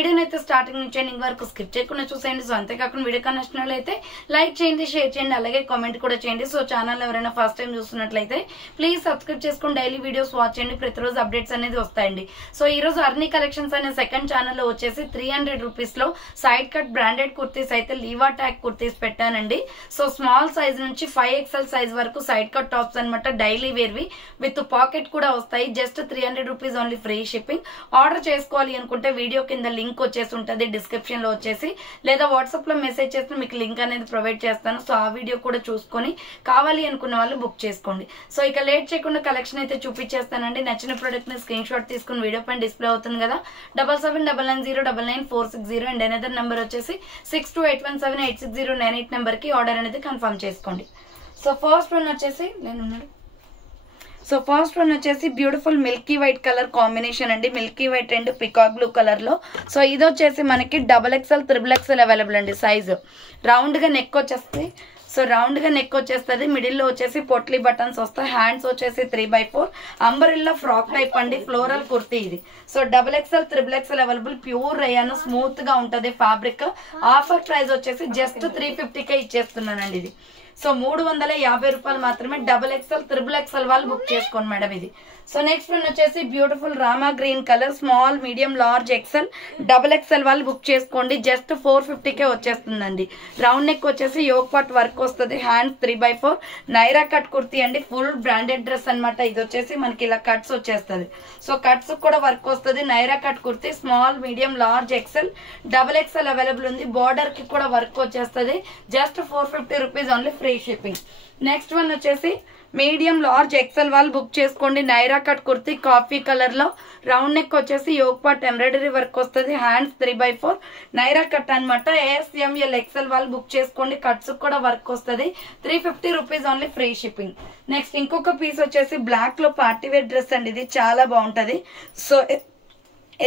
వీడియోని అయితే స్టార్టింగ్ నుంచి ఎండింగ్ వరకు స్కిప్ చేయకుండా చూసేయండి. సో అంతేకాకుండా వీడియో నచ్చినట్లయితే లైక్ చేయండి, షేర్ చేయండి, అలాగే కామెంట్ కూడా చేయండి. సో ఛానల్ ఎవరైనా ఫస్ట్ టైం చూస్తున్నట్లయితే ప్లీజ్ సబ్స్క్రైబ్ చేసుకుని డైలీ వీడియోస్ వాచ్ చేయండి. ప్రతిరోజు అప్డేట్స్ అనేది వస్తాయండి. సో ఈ రోజు అర్నీ కలెక్షన్స్ అనే సెకండ్ ఛానల్లో వచ్చేసి 300 రూపీస్ లో సైడ్ కట్ బ్రాండెడ్ కుర్తీస్ అయితే లీవా ట్యాగ్ కుర్తీస్ పెట్టానండి. సో స్మాల్ సైజ్ నుంచి 5XL సైజ్ వరకు సైడ్ కట్ టాప్స్ అనమాట. డైలీ వేర్వి విత్ పాకెట్ కూడా వస్తాయి. Just 300 rupees only, free shipping. Order చేసుకోవాలి అనుకుంటే వీడియో కింద లింక్ వచ్చేసి ఉంటుంది డిస్క్రిప్షన్ లో వచ్చేసి, లేదా వాట్సాప్ లో మెసేజ్ చేస్తే మీకు లింక్ అనేది ప్రొవైడ్ చేస్తాను. సో ఆ వీడియో కూడా చూసుకొని కావాలి అనుకున్న వాళ్ళు బుక్ చేసుకోండి. సో ఇక లేట్ చేయకుండా కలెక్షన్ అయితే చూపించేస్తానండి. నచ్చిన ప్రోడక్ట్ ని స్క్రీన్ షాట్ తీసుకుని వీడియో పైన డిస్ప్లే అవుతుంది కదా, 7799099460 అండ్ అనదర్ నెంబర్ వచ్చేసి 6281786098 నెంబర్ కి ఆర్డర్ అనేది కన్ఫర్మ్ చేసుకోండి. సో ఫస్ట్ వన్ వచ్చేసి beautiful milky white colour combination అండి. Milky white and peacock blue colour లో. సో ఇది వచ్చేసి మనకి XXL, XXL అవైలబుల్ అండి. సైజు రౌండ్ గా నెక్ వచ్చేస్తుంది. సో రౌండ్ గా నెక్ వచ్చేస్తుంది. మిడిల్ లో వచ్చేసి పొట్లీ బటన్స్ వస్తాయి. హ్యాండ్స్ వచ్చేసి 3/4 అంబరిల్లా ఫ్రాక్ టైప్ అండి. ఫ్లోరల్ కుర్తీ ఇది. So XXL, XXL available. Pure rayon, smooth గా ఉంటది ఫ్యాబ్రిక్. ఆఫర్ ప్రైస్ వచ్చేసి జస్ట్ 350కే ఇచ్చేస్తున్నానండి ఇది. సో 350 రూపాయలు మాత్రమే. XXL, XXL వాళ్ళు బుక్ చేసుకోండి మేడం ఇది. సో నెక్స్ట్ వన్ వచ్చేసి beautiful Rama green colour, small, medium, large, XL, XXL వాళ్ళు బుక్ చేసుకోండి. జస్ట్ 450కే వచ్చేస్తుందండి. రౌండ్ నెక్ వచ్చేసి యోక్ పార్ట్ వర్క్ వస్తుంది. హ్యాండ్స్ 3/4 నైరా కట్ కుర్తీ అండి. ఫుల్ బ్రాండెడ్ డ్రెస్ అనమాట. ఇది వచ్చేసి మనకి ఇలా కట్స్ వచ్చేస్తుంది. సో కట్స్ కూడా వర్క్ వస్తుంది. Naira cut kurti, small, medium, large, XL, XXL available ఉంది. బార్డర్ కి కూడా వర్క్ వచ్చేస్తుంది. Just 450 rupees only, free shipping. Next one వచ్చేసి మీడియం, లార్జ్, XL వాళ్ళు బుక్ చేసుకోండి. Naira cut kurti coffee colour లో. రౌండ్ నెక్ వచ్చేసి యోక్ పార్ట్ ఎంబ్రాయిడరీ వర్క్ వస్తుంది. హ్యాండ్స్ 3/4 నైరా కట్ అనమాట. ASML, XL వాళ్ళు బుక్ చేసుకోండి. కట్స్ కూడా వర్క్ వస్తుంది. 350 rupees only, free shipping. Next ఇంకొక పీస్ వచ్చేసి బ్లాక్ లో పార్టీ వేర్ డ్రెస్ అండి. ఇది చాలా బాగుంటది. సో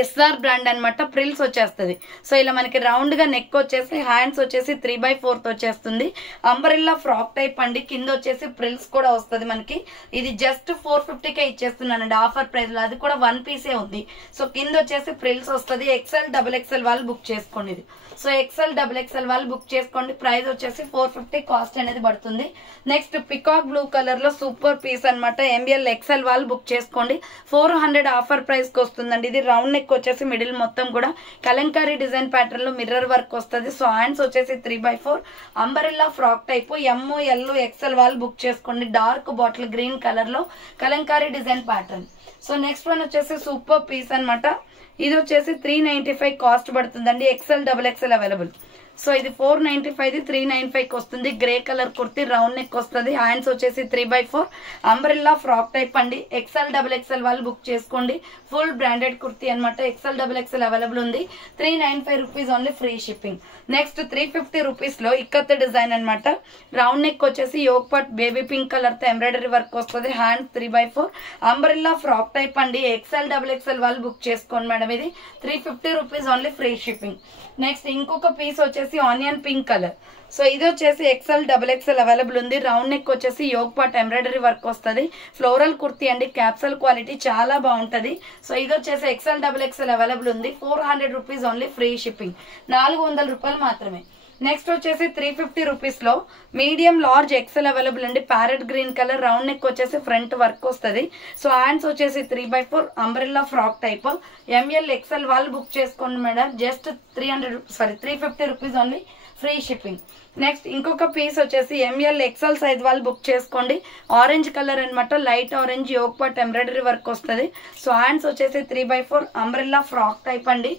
SR బ్రాండ్ అనమాట. ప్రిల్స్ వచ్చేస్తుంది. సో ఇలా మనకి రౌండ్ గా నెక్ వచ్చేసి, హ్యాండ్స్ వచ్చేసి 3/4 వచ్చేస్తుంది. అంబరిల్లా ఫ్రాక్ టైప్ అండి. కింద వచ్చేసి ప్రిల్స్ కూడా వస్తుంది మనకి. ఇది జస్ట్ 450కే ఇచ్చేస్తున్నానండి ఆఫర్ ప్రైస్ లో. అది కూడా 1 పీసే ఉంది. సో కింద వచ్చేసి ప్రిల్స్ వస్తుంది. XL, XXL వాళ్ళు బుక్ చేసుకోండి ఇది. సో XL, XXL వాళ్ళు బుక్ చేసుకోండి. ప్రైస్ వచ్చేసి 450 కాస్ట్ అనేది పడుతుంది. నెక్స్ట్ పికాక్ బ్లూ కలర్ లో సూపర్ పీస్ అనమాట. ML, XL వాళ్ళు బుక్ చేసుకోండి. 400 ఆఫర్ ప్రైస్ కి వస్తుందండి. ఇది రౌండ్ నెక్ వచ్చేసి మిడిల్ మొత్తం కూడా కలంకారీ డిజైన్ ప్యాటర్న్ లో మిర్రర్ వర్క్ వస్తుంది. సో హ్యాండ్స్ వచ్చేసి 3/4 umbrella frock type. ML, XL వాళ్ళు బుక్ చేసుకోండి. డార్క్ బాటిల్ గ్రీన్ కలర్ లో Kalamkari design pattern. So next one వచ్చేసి సూపర్ పీస్ అనమాట. ఇది వచ్చేసి 395 కాస్ట్ పడుతుందండి. XL, XXL available. సో ఇది 495, 395కి వస్తుంది. Grey colour kurti, round neck వస్తుంది. హ్యాండ్స్ వచ్చేసి 3/4 అంబ్రెల్లా ఫ్రాక్ టైప్ అండి. XL, XXL వాళ్ళు బుక్ చేసుకోండి. ఫుల్ బ్రాండెడ్ కుర్తీ అనమాట. XL, XXL అవైలబుల్ ఉంది. 395 rupees only, free shipping. Next 350 rupees లో ఇక్కత్ డిజైన్ అనమాట. రౌండ్ నెక్ వచ్చేసి yoke part baby pink colour తో ఎంబ్రాయిడరీ వర్క్ వస్తుంది. హ్యాండ్స్ 3/4 అంబ్రెల్లా ఫ్రాక్ టైప్ అండి. XL, XXL వాళ్ళు బుక్ చేసుకోండి మేడం. ఇది 350 rupees only, free shipping. Next ఇంకొక పీస్ వచ్చేసి ఆనియన్ పింక్ కలర్. సో ఇది వచ్చేసి XL, XXL అవైలబుల్ ఉంది. రౌండ్ నెక్ వచ్చేసి యోక్ పార్ట్ ఎంబ్రాయిడరీ వర్క్ వస్తుంది. ఫ్లోరల్ కుర్తీ అండి. క్యాప్సల్ క్వాలిటీ చాలా బాగుంటది. సో ఇది వచ్చేసి XL, XXL అవైలబుల్ ఉంది. 400 రూపీస్ ఓన్లీ, ఫ్రీ షిప్పింగ్. 400 రూపాయలు మాత్రమే. నెక్స్ట్ వచ్చేసి 350 రూపీస్ లో మీడియం, లార్జ్, XL అవైలబుల్ అండి. Parrot green colour. Round neck వచ్చేసి ఫ్రంట్ వర్క్ వస్తుంది. సో హ్యాండ్స్ వచ్చేసి 3/4 umbrella frock type. ML, XL వాళ్ళు బుక్ చేసుకోండి madam. Just 350 rupees only, free shipping. Next ఇంకొక పీస్ వచ్చేసి ML, XL సైజ్ వాళ్ళు బుక్ చేసుకోండి. ఆరెంజ్ కలర్ అనమాట. Light orange, yoke part embroidery work వస్తుంది. సో హ్యాండ్స్ వచ్చేసి 3/4 అంబ్రెల్లా ఫ్రాక్ టైప్ అండి.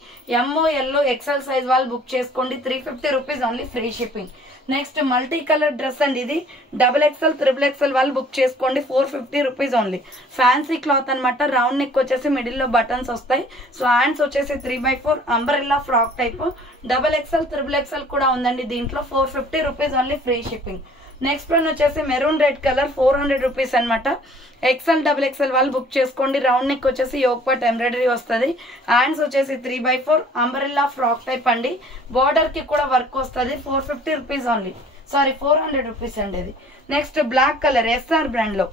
ML, XL సైజ్ వాళ్ళు బుక్ చేసుకోండి. 350 rupees only, free shipping. Next multi colour dress అండి. ఇది XXL, XXL వాళ్ళు బుక్ చేసుకోండి. 450 రూపీస్ ఓన్లీ. ఫ్యాన్సీ క్లాత్ అనమాట. రౌండ్ నెక్ వచ్చేసి మిడిల్ లో బటన్స్ వస్తాయి. సో హ్యాండ్స్ వచ్చేసి 3/4 umbrella frock type. XXL, XXL కూడా ఉందండి దీంట్లో. 450 rupees only, free shipping. Next one వచ్చేసి మెరూన్ రెడ్ కలర్. 400 రూపీస్ అనమాట. XL, XXL వాళ్ళు బుక్ చేసుకోండి. రౌండ్ నెక్ వచ్చేసి యోక్ పార్ట్ ఎంబ్రాయిడరీ వస్తుంది. హ్యాండ్స్ వచ్చేసి 3/4 అంబ్రెల్లా ఫ్రాక్ టైప్ అండి. బార్డర్ కి కూడా వర్క్ వస్తుంది. 450 రూపీస్ ఓన్లీ. 400 రూపీస్ అండి ఇది. Next black colour SR brand లో.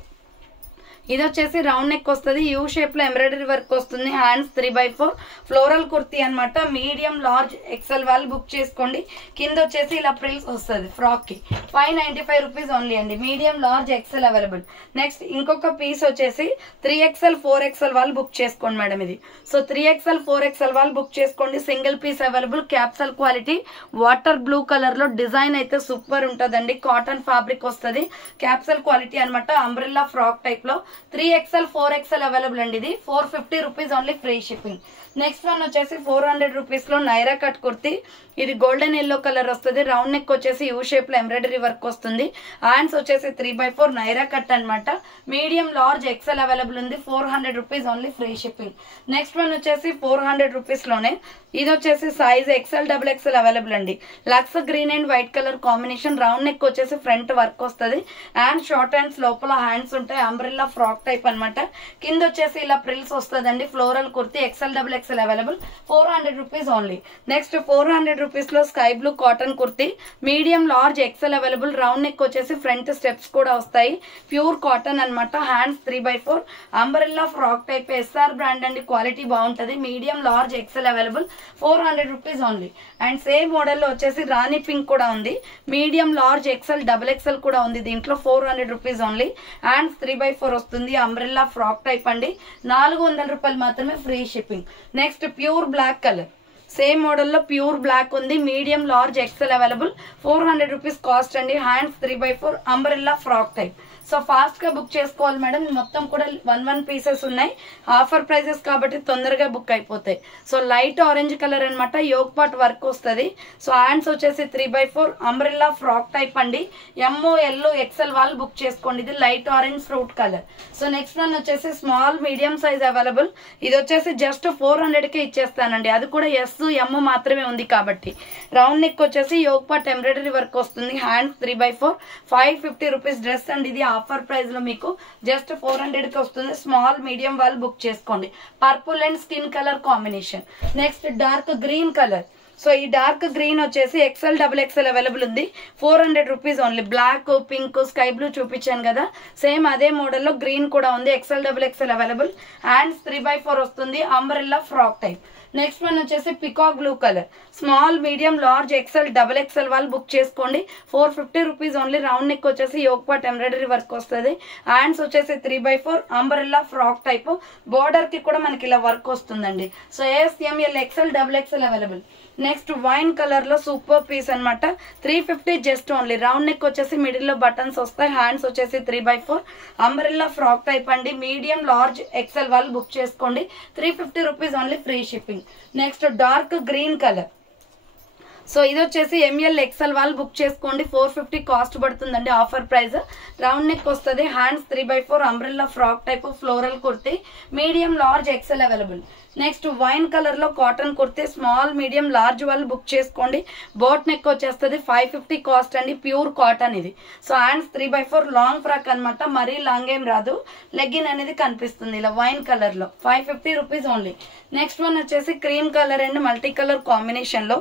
ఇది వచ్చేసి రౌండ్ నెక్ వస్తుంది, యూ షేప్ లో ఎంబ్రాయిడరీ వర్క్ వస్తుంది, హ్యాండ్స్ 3/4 ఫ్లోరల్ కుర్తీ అనమాట. మీడియం లార్జ్ ఎక్సెల్ వాళ్ళు బుక్ చేసుకోండి. కింద వచ్చేసి ఇలా ప్రిల్స్ వస్తుంది ఫ్రాక్ కి. 595 రూపీస్ ఓన్లీ అండి. Medium large XL available. Next ఇంకొక పీస్ వచ్చేసి 3XL 4XL వాళ్ళు బుక్ చేసుకోండి మేడం ఇది. సో 3XL 4XL వాళ్ళు బుక్ చేసుకోండి. Single piece available, capsule quality, water blue colour లో డిజైన్ అయితే సూపర్ ఉంటదండి. కాటన్ ఫ్యాబ్రిక్ వస్తుంది, క్యాప్సల్ క్వాలిటీ అనమాట. అంబ్రెల్లా ఫ్రాక్ టైప్ లో 3XL 4XL అవైలబుల్ అండి. ఇది 450 rupees only, free shipping. Next one వచ్చేసి 400 రూపీస్ లో నైరా కట్ కుర్తీ. ఇది గోల్డెన్ ఎల్లో కలర్ వస్తుంది. రౌండ్ నెక్ వచ్చేసి యూ షేప్ లో ఎంబ్రాయిడరీ వర్క్ వస్తుంది. హ్యాండ్స్ వచ్చేసి 3/4 నైరా కట్ అనమాట. మీడియం లార్జ్ ఎక్సెల్ అవైలబుల్ ఉంది. 400 rupees only, free shipping. Next one వచ్చేసి 400 రూపీస్ లోనే ఇది వచ్చేసి సైజ్ XL XXL అవైలబుల్ అండి. లక్స్ green and white colour combination. Round neck వచ్చేసి ఫ్రంట్ వర్క్ వస్తుంది. అండ్ షార్ట్ హ్యాండ్స్, లోపల హ్యాండ్స్ ఉంటాయి. అంబ్రెల్లా ఫ్రాక్ టైప్ అనమాట. కింద వచ్చేసి ఇలా ప్రిల్స్ వస్తుందండి. Floral kurti XL XXL available, 400 rupees only. Next 400 rupees లో sky blue cotton kurti. Medium large XL available. Round neck వచ్చేసి ఫ్రంట్ స్టెప్స్ కూడా వస్తాయి. ప్యూర్ కాటన్ అనమాట. Hands 3/4 umbrella frock type. SR brand అండి, క్వాలిటీ బాగుంటది. Medium large XL available, 400 rupees only. And same model లో వచ్చేసి రాణి pink కూడా ఉంది. మీడియం లార్జ్ XL XXL కూడా ఉంది దీంట్లో. 400 రూపీస్ ఓన్లీ. అండ్ 3/4 వస్తుంది. అంబ్రెల్లా ఫ్రాక్ టైప్ అండి. 400 రూపాయలు మాత్రమే, free shipping. Next pure black colour. Same model లో ప్యూర్ బ్లాక్ ఉంది. Medium large XL available, 400 rupees cost అండి. Hands 3/4 umbrella frock type. So fast గా బుక్ చేసుకోవాలి మేడం. మొత్తం కూడా 1 పీసెస్ ఉన్నాయి. ఆఫర్ ప్రైజెస్ కాబట్టి తొందరగా బుక్ అయిపోతాయి. సో లైట్ ఆరెంజ్ కలర్ అనమాట. యోగ్ పాట్ వర్క్ వస్తుంది. సో హ్యాండ్స్ వచ్చేసి 3/4 అంబ్రెల్లా ఫ్రాక్ టైప్ అండి. MOL XL వాళ్ళు బుక్ చేసుకోండి. ఇది light orange fruit colour. So next one వచ్చేసి స్మాల్ మీడియం సైజ్ అవైలబుల్. ఇది వచ్చేసి జస్ట్ 400 కే ఇచ్చేస్తానండి. అది కూడా M మాత్రమే ఉంది కాబట్టి. రౌండ్ నెక్ వచ్చేసి యోగ్ పాట్ ఎంబ్రాయిడరీ వర్క్ వస్తుంది. హ్యాండ్స్ 3/4 550 రూపీస్ డ్రెస్ అండి. ఇది ఆఫర్ ప్రైస్ లో మీకు జస్ట్ 400 కి వస్తుంది. స్మాల్ మీడియం వాళ్ళు బుక్ చేసుకోండి. Purple and skin colour combination. Next dark green colour. So ఈ డార్క్ గ్రీన్ వచ్చేసి XL XXL అవైలబుల్ ఉంది. 400 rupees only. Black, pink, sky blue చూపించాను కదా, సేమ్ అదే మోడల్ లో గ్రీన్ కూడా ఉంది. XL XXL available. హ్యాండ్స్ 3/4 వస్తుంది. Umbrella frock type. Next one వచ్చేసి peacock blue colour. Small medium large XL XXL వాళ్ళు బుక్ చేసుకోండి. 450 రూపీస్ ఓన్లీ. రౌండ్ నెక్ వచ్చేసి యోగ్ పాట్ ఎంబ్రాయిడరీ వర్క్ వస్తుంది. హ్యాండ్స్ వచ్చేసి 3/4 అంబ్రెల్లా ఫ్రాక్ టైప్. బోర్డర్ కి కూడా మనకి ఇలా వర్క్ వస్తుందండి. So SML XL XXL available. Next wine colour లో సూపర్ పీస్ అనమాట. 350 జస్ట్ ఓన్లీ. రౌండ్ నెక్ వచ్చేసి మిడిల్ లో బటన్స్ వస్తాయి. హ్యాండ్స్ వచ్చేసి 3/4 అంబ్రెల్లా ఫ్రాక్ టైప్ అండి. మీడియం లార్జ్ XL వాళ్ళు బుక్ చేసుకోండి. 350 rupees only, free shipping. Next dark green colour. So ఇది వచ్చేసి ML XL వాళ్ళు బుక్ చేసుకోండి. 450 కాస్ట్ పడుతుందండి. Offer price. రౌండ్ నెక్ వస్తుంది. Hands 3/4 umbrella frock type floral kurti. Medium large XL available. Next wine colour లో cotton kurti. Small medium large వాళ్ళు book చేసుకోండి. Boat neck వచ్చేస్తుంది. 550 కాస్ట్ అండి. ప్యూర్ కాటన్ ఇది. సో హ్యాండ్స్ 3/4 లాంగ్ ఫ్రాక్ అనమాట. మరీ లాంగ్ ఏం రాదు. లెగ్గిన్ అనేది కనిపిస్తుంది ఇలా వైన్ కలర్ లో. 550 రూపీస్ ఓన్లీ. నెక్స్ట్ వన్ వచ్చేసి cream colour and multi colour combination లో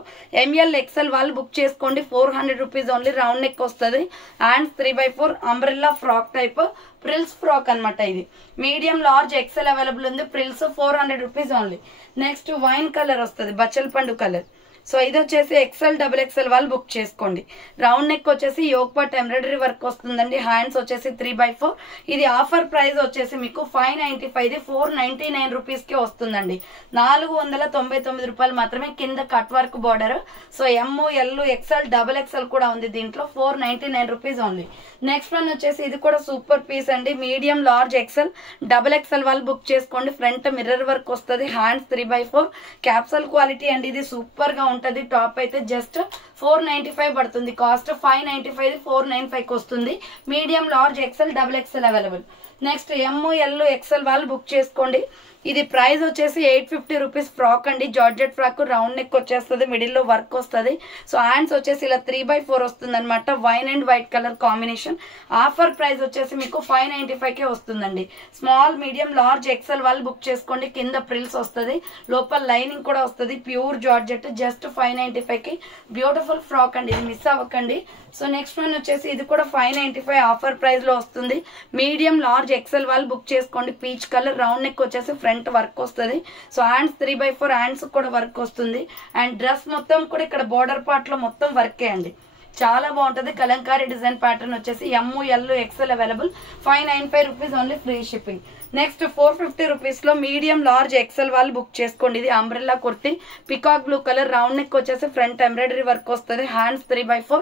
ML XL వాళ్ళు బుక్ చేసుకోండి. 400 రూపీస్ ఓన్లీ. రౌండ్ నెక్ వస్తుంది. Hands 3/4 umbrella frock type. Frills frock అనమాట. ఇది మీడియం లార్జ్ XL అవైలబుల్ ఉంది. Frills 400 rupees only. Next wine colour వస్తుంది, బచ్చల పండు కలర్. సో ఇది వచ్చేసి XL XXL వాళ్ళు బుక్ చేసుకోండి. రౌండ్ నెక్ వచ్చేసి యోగ్ పాట్ ఎంబ్రాయిడరీ వర్క్ వస్తుందండి. హ్యాండ్స్ వచ్చేసి 3/4. ఇది ఆఫర్ ప్రైస్ వచ్చేసి మీకు 595, 499 రూపీస్ కి వస్తుందండి. 499 రూపాయలు మాత్రమే. కింద cut work border. So MOL XL XXL కూడా ఉంది దీంట్లో. 499 రూపీస్ ఓన్లీ. నెక్స్ట్ వన్ వచ్చేసి ఇది కూడా సూపర్ పీస్ అండి. మీడియం లార్జ్ XL XXL వాళ్ళు బుక్ చేసుకోండి. ఫ్రంట్ మిర్రర్ వర్క్ వస్తుంది. హ్యాండ్స్ 3/4 క్యాప్సల్ క్వాలిటీ అండి. ఇది సూపర్ గా ఉంటది. టాప్ అయితే జస్ట్ 495 పడుతుంది. కాస్ట్ 595, 495 వస్తుంది. Medium large XL XXL available. Next MOL XL వాళ్ళు బుక్ చేసుకోండి. ఇది ప్రైస్ వచ్చేసి 850 రూపీస్. ఫ్రాక్ అండి, జార్జెట్ ఫ్రాక్. రౌండ్ నెక్ వచ్చేస్తుంది. మిడిల్ లో వర్క్ వస్తుంది. సో హ్యాండ్స్ వచ్చేసి ఇలా 3/4 వస్తుంది అనమాట. Wine and white colour combination. Offer price వచ్చేసి మీకు 595 కే వస్తుందండి. స్మాల్ మీడియం లార్జ్ XL వాళ్ళు బుక్ చేసుకోండి. కింద ప్రిల్స్ వస్తుంది. లోపల లైనింగ్ కూడా వస్తుంది. Pure georgette. జస్ట్ 595 కి బ్యూటిఫుల్ బ్యూటిఫుల్ ఫ్రాక్ అండి, ఇది మిస్ అవ్వకండి. సో నెక్స్ట్ వన్ వచ్చేసి ఇది కూడా 595 ఆఫర్ ప్రైస్ లో వస్తుంది. మీడియం లార్జ్ ఎక్సెల్ వాళ్ళు బుక్ చేసుకోండి. పీచ్ కలర్, రౌండ్ నెక్ వచ్చేసి ఫ్రంట్ వర్క్ వస్తుంది. సో హ్యాండ్స్ 3/4 హ్యాండ్స్ కూడా వర్క్ వస్తుంది. అండ్ డ్రెస్ మొత్తం కూడా ఇక్కడ బోర్డర్ పార్ట్ లో మొత్తం వర్కే అండి, చాలా బాగుంటుంది. కలంకారీ డిజైన్ ప్యాటర్న్ వచ్చేసి ML XL available. 595 rupees only, free shipping. Next 450 rupees లో మీడియం లార్జ్ ఎక్సెల్ వాళ్ళు బుక్ చేసుకోండి. ఇది umbrella kurti, peacock blue colour, round neck వచ్చేసి ఫ్రంట్ ఎంబ్రాయిడరీ వర్క్ వస్తుంది. హ్యాండ్స్ 3/4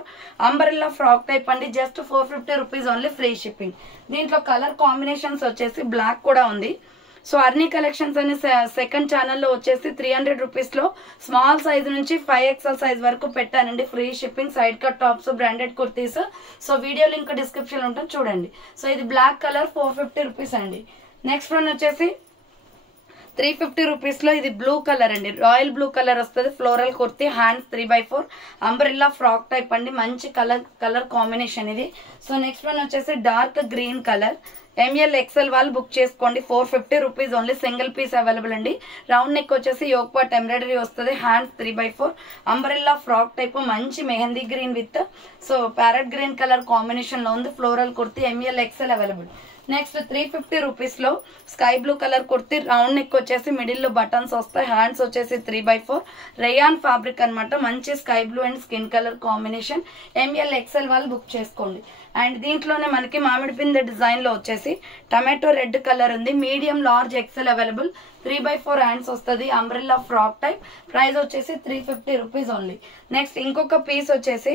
అంబ్రెల్లా ఫ్రాక్ టైప్ అండి. Just 450 rupees only, free shipping. దీంట్లో colour combinations వచ్చేసి black కూడా ఉంది. సో అర్నీ కలెక్షన్స్ అనే సెకండ్ ఛానల్లో వచ్చేసి 300 రూపీస్ లో స్మాల్ సైజ్ నుంచి 5XL సైజ్ వరకు పెట్టానండి, free shipping. Side cut tops, branded kurtis. So video link description లో ఉంటుంది, చూడండి. సో ఇది బ్లాక్ కలర్ 450 రూపీస్ అండి. నెక్స్ట్ వన్ వచ్చేసి 350 రూపీస్ లో ఇది బ్లూ కలర్ అండి, రాయల్ బ్లూ కలర్ వస్తుంది. Floral kurti, hands 3/4 umbrella frock type అండి, మంచి కలర్ కాంబినేషన్ ఇది. సో నెక్స్ట్ వన్ వచ్చేసి dark green colour, ML XL వాళ్ళు బుక్ చేసుకోండి. 450 rupees only, single piece available అండి. రౌండ్ నెక్ వచ్చేసి యోక్ పార్ట్ ఎంబ్రాయిడరీ వస్తుంది. హ్యాండ్స్ 3/4 అంబ్రెల్లా ఫ్రాక్ టైప్, మంచి mehndi green with so parrot green colour combination లో ఉంది. Floral kurti, ML XL available. Next 350 rupees లో sky blue colour kurti, round neck వచ్చేసి middle లో buttons వస్తాయి. హ్యాండ్స్ వచ్చేసి 3/4 రేయాన్ ఫ్యాబ్రిక్ అనమాట, మంచి sky blue and skin colour combination. ML XL వాళ్ళు బుక్ చేసుకోండి. అండ్ దీంట్లోనే మనకి మామిడి పిందె డిజైన్ లో వచ్చేసి టమాటో రెడ్ కలర్ ఉంది. Medium large XL available. 3/4 hands వస్తుంది. Umbrella frock type. ప్రైస్ వచ్చేసి 350 రూపీస్ ఓన్లీ. నెక్స్ట్ ఇంకొక పీస్ వచ్చేసి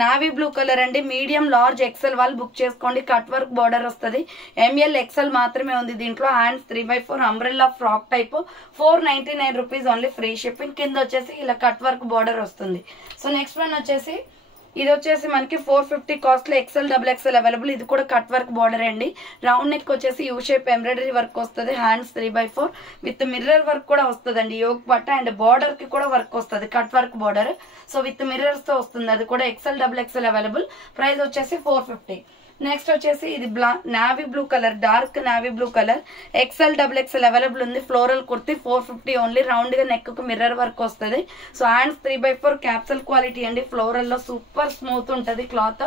నావీ బ్లూ కలర్ అండి, మీడియం లార్జ్ XL వాళ్ళు బుక్ చేసుకోండి. కట్ వర్క్ బార్డర్ వస్తుంది. ML XL మాత్రమే ఉంది దీంట్లో. Hands 3/4 umbrella frock type. 499 rupees only, free shipping. కింద వచ్చేసి ఇలా కట్ వర్క్ బార్డర్ వస్తుంది. సో నెక్స్ట్ వన్ వచ్చేసి ఇది వచ్చేసి మనకి 450 కాస్ట్ లో XL XXL అవైలబుల్. ఇది కూడా కట్ వర్క్ బార్డర్ అండి. రౌండ్ నెక్ వచ్చేసి యూ షేప్ ఎంబ్రాయిడరీ వర్క్ వస్తుంది. హ్యాండ్స్ 3/4 విత్ మిర్రర్ వర్క్ కూడా వస్తుంది అండి. యోక్ పట్ట అండ్ బార్డర్ కి కూడా వర్క్ వస్తుంది, cut work border. So with mirrors తో వస్తుంది. అది కూడా XL XXL అవైలబుల్. ప్రైస్ వచ్చేసి 450. నెక్స్ట్ వచ్చేసి ఇది navy blue colour, dark navy blue colour, XL XXL available ఉంది. Floral kurti 450 only. రౌండ్ గా నెక్ కు మిర్రర్ వర్క్ వస్తుంది. సో హ్యాండ్స్ 3/4 క్యాప్సల్ క్వాలిటీ అండి. ఫ్లోరల్ లో సూపర్ స్మూత్ ఉంటుంది cloth.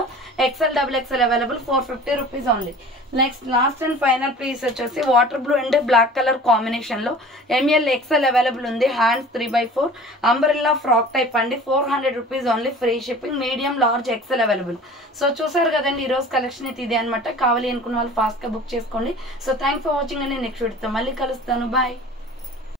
XL XXL available. 450 rupees only. Next last and final piece వచ్చేసి water blue and black colour combination లో ML XL available ఉంది. Hands 3/4 umbrella frock type అండి. 400 rupees only, free shipping. Medium large XL available. So చూసారు కదండి, ఈ రోజు collection అయితే ఇదే అనమాట. కావాలి అనుకున్న వాళ్ళు ఫాస్ట్ గా బుక్ చేసుకోండి. సో థ్యాంక్స్ ఫర్ వాచింగ్ అండి. నెక్స్ట్ వీడియోతో మళ్ళీ కలుస్తాను. బాయ్.